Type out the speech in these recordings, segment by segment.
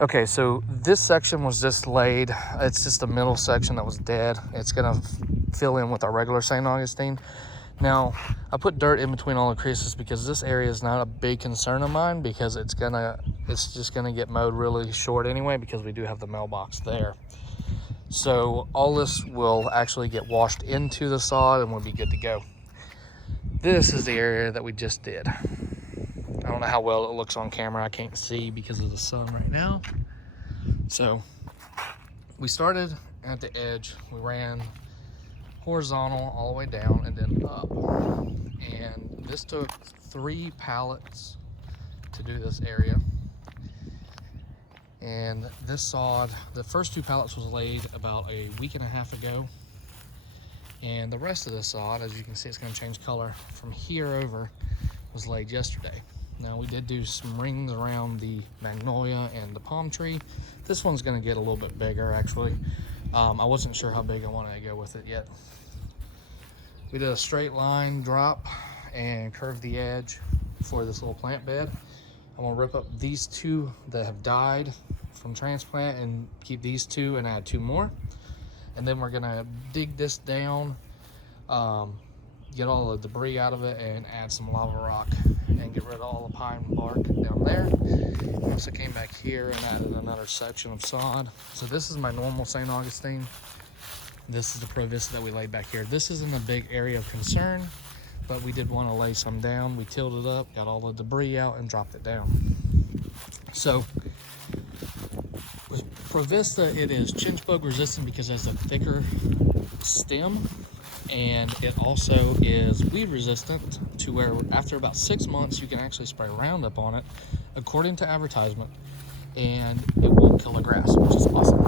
Okay, so this section was just laid. It's just a middle section that was dead. It's gonna fill in with our regular St. Augustine. Now, I put dirt in between all the creases because this area is not a big concern of mine, because it's just gonna get mowed really short anyway, because we do have the mailbox there. So all this will actually get washed into the sod and we'll be good to go. This is the area that we just did. I don't know how well it looks on camera. I can't see because of the sun right now. So we started at the edge. We ran horizontal all the way down and then up. And this took 3 pallets to do this area. And this sod, the first 2 pallets was laid about a week and a half ago. And the rest of the sod, as you can see, it's going to change color from here over, was laid yesterday. Now, we did do some rings around the magnolia and the palm tree. This one's going to get a little bit bigger, actually. I wasn't sure how big I wanted to go with it yet. We did a straight line drop and curved the edge for this little plant bed. I'm going to rip up these 2 that have died from transplant and keep these 2 and add 2 more. And then we're going to dig this down, get all the debris out of it, and add some lava rock and get rid of all the pine bark down there. We also came back here and added another section of sod. So this is my normal St. Augustine. This is the Provista that we laid back here. This isn't a big area of concern, but we did want to lay some down. We tilled it up, got all the debris out, and dropped it down. So with Provista, it is chinch bug resistant because it has a thicker stem, and it also is weed resistant to where after about 6 months you can actually spray Roundup on it according to advertisement, and it won't kill the grass, which is awesome.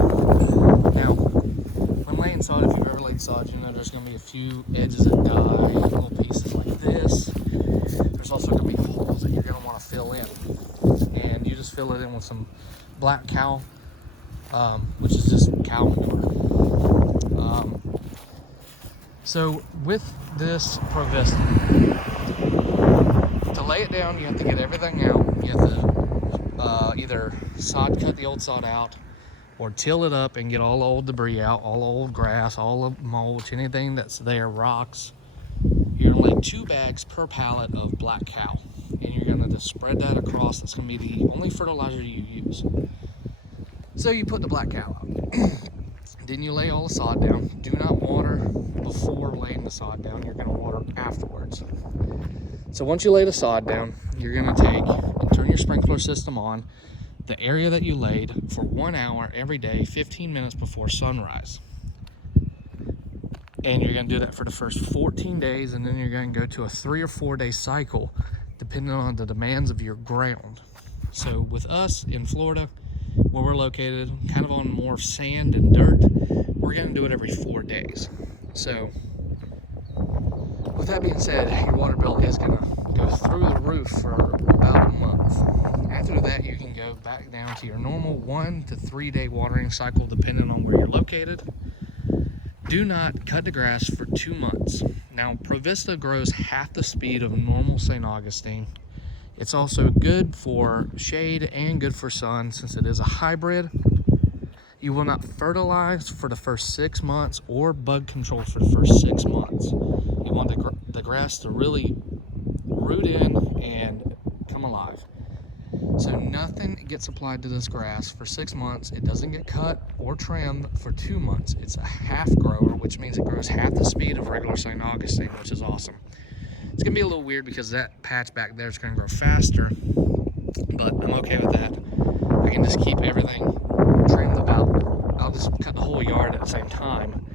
Now, when laying sod, if you've ever laid sod, you know there's going to be a few edges that die, little pieces like this. There's also going to be holes that you're going to want to fill in, and you just fill it in with some black cow, which is just cow manure. So with this Provista, to lay it down, you have to get everything out. You have to either cut the old sod out, or till it up and get all the old debris out, all the old grass, all the mulch, anything that's there, rocks. You're gonna lay 2 bags per pallet of black cow, and you're gonna just spread that across. That's gonna be the only fertilizer you use. So you put the black cow out. Then you lay all the sod down. Do not water before laying the sod down. You're gonna water afterwards. So once you lay the sod down, you're gonna take and turn your sprinkler system on the area that you laid for 1 hour every day, 15 minutes before sunrise. And you're gonna do that for the first 14 days, and then you're gonna go to a 3 or 4 day cycle depending on the demands of your ground. So with us in Florida, where we're located, kind of on more sand and dirt, we're gonna do it every 4 days. So with that being said, your water bill is gonna go through the roof for about a month. After that, you can go back down to your normal 1 to 3 day watering cycle depending on where you're located. Do not cut the grass for 2 months. Now, Provista grows half the speed of normal St. Augustine. It's also good for shade and good for sun since it is a hybrid. You will not fertilize for the first 6 months or bug control for the first 6 months. You want the grass to really root in and come alive. So nothing gets applied to this grass for 6 months. It doesn't get cut or trimmed for 2 months. It's a half grower, which means it grows half the speed of regular St. Augustine, which is awesome. It's gonna be a little weird because that patch back there is gonna grow faster, but I'm okay with that. I can just keep everything trimmed about. I'll just cut the whole yard at the same time,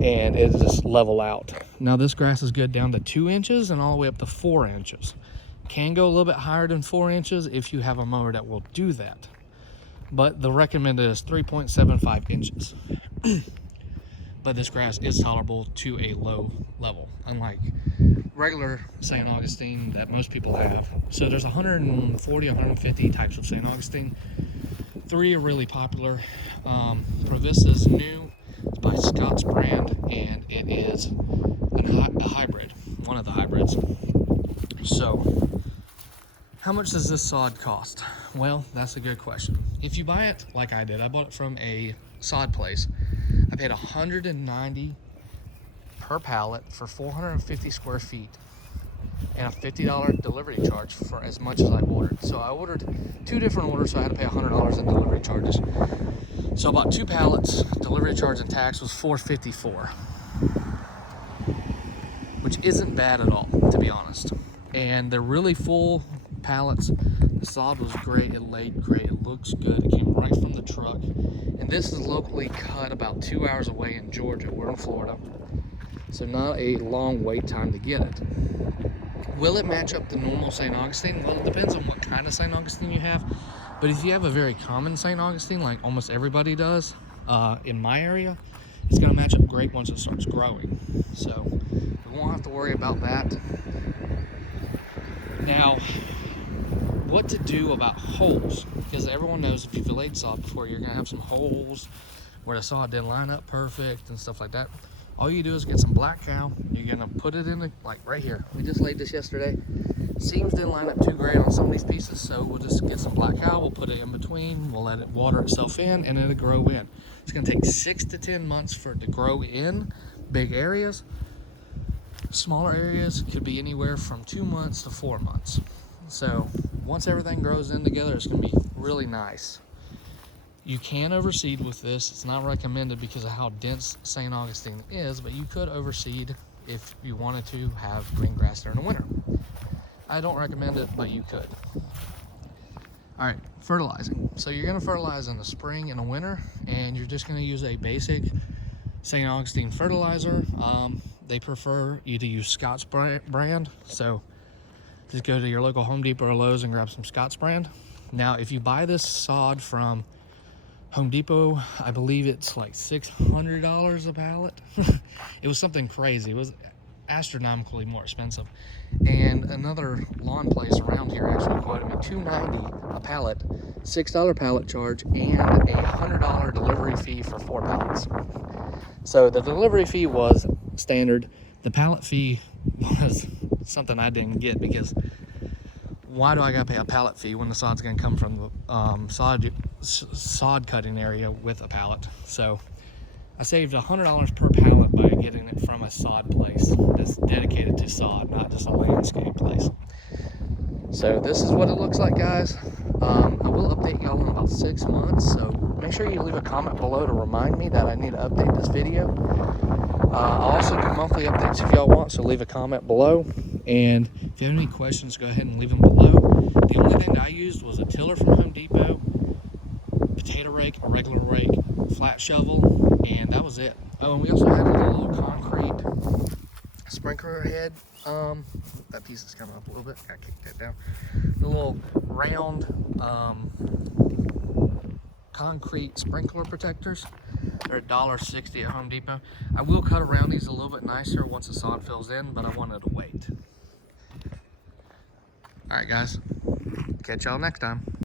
and it'll just level out. Now this grass is good down to 2 inches and all the way up to 4 inches. Can go a little bit higher than 4 inches if you have a mower that will do that, but the recommended is 3.75 inches. But this grass is tolerable to a low level, unlike regular St. Augustine that most people have. So there's 140, 150 types of St. Augustine. 3 are really popular. Provista's new. It's by Scott's brand, and it is a hybrid, one of the hybrids. So How much does this sod cost? Well, that's a good question. If you buy it like I did, I bought it from a sod place. I paid $190 per pallet for 450 square feet and a $50 delivery charge for as much as I ordered. So I ordered 2 different orders, so I had to pay $100 in delivery charges. So I bought 2 pallets, delivery charge and tax was $454, which isn't bad at all, to be honest. And they're really full pallets. The sod was great, it laid great, it looks good, it came right from the truck. And this is locally cut about 2 hours away in Georgia. We're in Florida, so not a long wait time to get it. Will it match up to normal St. Augustine? Well, it depends on what kind of St. Augustine you have. But if you have a very common St. Augustine, like almost everybody does, in my area, it's gonna match up great once it starts growing. So we won't have to worry about that. Now, what to do about holes? Because everyone knows if you've laid sod before, you're gonna have some holes where the sod didn't line up perfect and stuff like that. All you do is get some black cow. You're gonna put it in the, like right here. We just laid this yesterday. Seams didn't line up too great on some of these pieces, so we'll just get some black cow. We'll put it in between. We'll let it water itself in, and it'll grow in. It's gonna take 6 to 10 months for it to grow in big areas. Smaller areas could be anywhere from 2 months to 4 months. So once everything grows in together, it's gonna be really nice. You can overseed with this. It's not recommended because of how dense St. Augustine is, but you could overseed if you wanted to have green grass during the winter. I don't recommend it, but you could. All right, fertilizing. So you're gonna fertilize in the spring and the winter, and you're just gonna use a basic St. Augustine fertilizer. They prefer you to use Scott's brand, so just go to your local Home Depot or Lowe's and grab some Scott's brand. Now, if you buy this sod from Home Depot, I believe it's like $600 a pallet. It was something crazy. It was astronomically more expensive. And another lawn place around here actually quoted me $290 a pallet, $6 pallet charge, and a $100 delivery fee for 4 pallets. So the delivery fee was standard. The pallet fee was something I didn't get, because why do I gotta pay a pallet fee when the sod's gonna come from the sod cutting area with a pallet? So I saved $100 per pallet by getting it from a sod place that's dedicated to sod, not just a landscape place. So this is what it looks like, guys. I will update y'all in about 6 months, so make sure you leave a comment below to remind me that I need to update this video. I'll also do monthly updates if y'all want, so leave a comment below. And if you have any questions, go ahead and leave them below. The only thing I used was a tiller from Home Depot, potato rake, a regular rake, flat shovel, and that was it. Oh, and we also had a little concrete sprinkler head. That piece is coming up a little bit. Gotta kick that down. The little round concrete sprinkler protectors. They're $1.60 at Home Depot. I will cut around these a little bit nicer once the sod fills in, but I wanted to wait. All right, guys. Catch y'all next time.